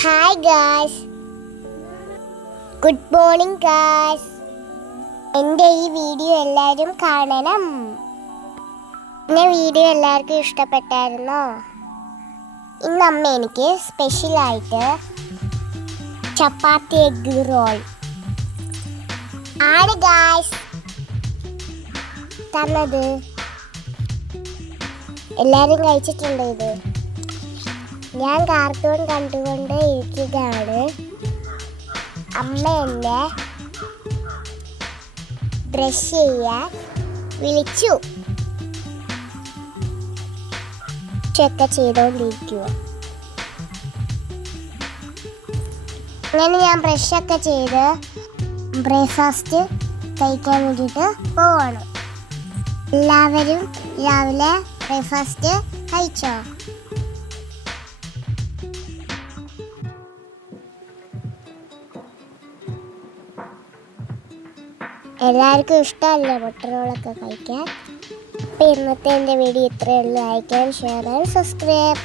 Hi guys, good morning guys. എൻ്റെ ഈ video എല്ലാവരും കാണണം. പിന്നെ വീഡിയോ എല്ലാവർക്കും ഇഷ്ടപ്പെട്ടായിരുന്നോ? ഇന്ന് അമ്മ എനിക്ക് സ്പെഷ്യലായിട്ട് ചപ്പാത്തി എഗ് റോൾ ആണ് ഗായ്സ് തന്നത്. എല്ലാവരും കഴിച്ചിട്ടുണ്ടോ ഇത്? ഞാൻ കാർട്ടൂൺ കണ്ടുകൊണ്ട് ഇരിക്കുകയാണ്. അമ്മ എന്നെ ബ്രഷ് ചെയ്യാൻ വിളിച്ചു. ഒക്കെ ചെയ്തുകൊണ്ടിരിക്കുക. അങ്ങനെ ഞാൻ ബ്രഷൊക്കെ ചെയ്ത് ബ്രേക്ക്ഫാസ്റ്റ് കഴിക്കാൻ വേണ്ടിയിട്ട് പോവാണ്. എല്ലാവരും രാവിലെ ബ്രേക്ക്ഫാസ്റ്റ് കഴിച്ചോ? എല്ലാവർക്കും ഇഷ്ടമല്ലേ മുട്ട റോളൊക്കെ കഴിക്കാൻ? അപ്പോൾ ഇന്നത്തെ എൻ്റെ വീഡിയോ ഇത്രയേ ഉള്ളൂ. Like and share and subscribe.